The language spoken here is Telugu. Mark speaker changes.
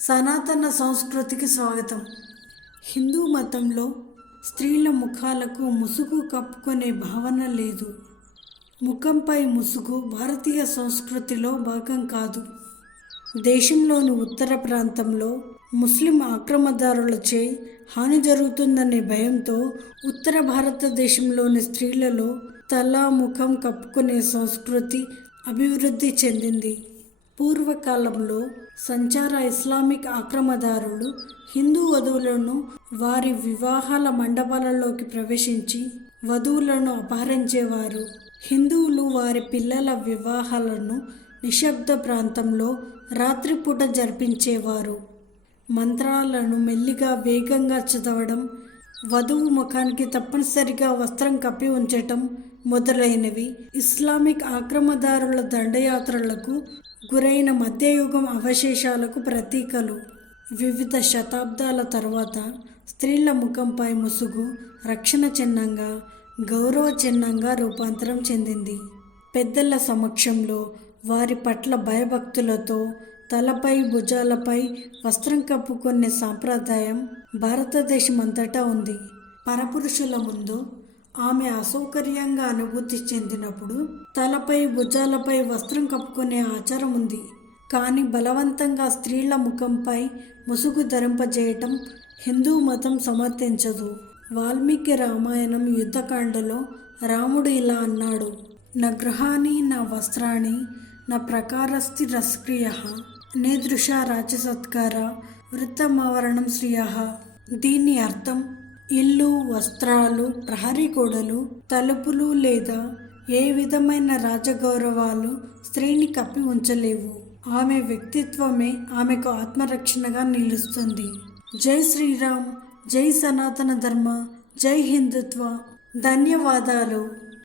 Speaker 1: సనాతన సంస్కృతికి స్వాగతం. హిందూ మతంలో స్త్రీల ముఖాలకు ముసుగు కప్పుకునే భావన లేదు. ముఖంపై ముసుగు భారతీయ సంస్కృతిలో భాగం కాదు. దేశంలోని ఉత్తర ప్రాంతంలో ముస్లిం ఆక్రమదారులచే హాని జరుగుతుందనే భయంతో ఉత్తర భారతదేశంలోని స్త్రీలలో తల ముఖం కప్పుకునే సంస్కృతి అభివృద్ధి చెందింది. పూర్వకాలంలో సంచార ఇస్లామిక్ ఆక్రమదారులు హిందూ వధువులను వారి వివాహాల మండపాలలోకి ప్రవేశించి వధువులను అపహరించేవారు హిందువులు వారి పిల్లల వివాహాలను నిశ్శబ్ద ప్రాంతంలో రాత్రిపూట జరిపించేవారు. మంత్రాలను మెల్లిగా వేగంగా చదవడం వధువు ముఖానికి తప్పనిసరిగా వస్త్రం కప్పి ఉంచటం మొదలైనవి. ఇస్లామిక్ ఆక్రమదారుల దండయాత్రలకు గురైన మధ్యయుగం అవశేషాలకు ప్రతీకలు. వివిధ శతాబ్దాల తర్వాత స్త్రీల ముఖంపై ముసుగు రక్షణ చిహ్నంగా గౌరవ చిహ్నంగా రూపాంతరం చెందింది. పెద్దల సమక్షంలో వారి పట్ల భయభక్తులతో తలపై భుజాలపై వస్త్రం కప్పుకునే సాంప్రదాయం భారతదేశం అంతటా ఉంది. పరపురుషుల ముందు ఆమె అసౌకర్యంగా అనుభూతి చెందినప్పుడు తలపై భుజాలపై వస్త్రం కప్పుకునే ఆచారం ఉంది. కానీ బలవంతంగా స్త్రీల ముఖంపై ముసుగు ధరింపజేయటం హిందూ మతం సమర్థించదు. వాల్మీకి రామాయణం యుద్ధకాండలో రాముడు ఇలా అన్నాడు నా గృహాన్ని నా వస్త్రాన్ని నా ప్రకారస్తి రస్క్రియ నేదృశ రాజసత్కార వృత్తమావరణం శ్రియ దీని అర్థం ఇల్లు వస్త్రాలు ప్రహరీ గోడలు తలుపులు లేదా ఏ విధమైన రాజగౌరవాలు స్త్రీని కప్పి ఉంచలేవు. ఆమె వ్యక్తిత్వమే ఆమెకు ఆత్మరక్షణగా నిలుస్తుంది. జై శ్రీరామ్ జై సనాతన ధర్మ జై హిందుత్వ. ధన్యవాదాలు.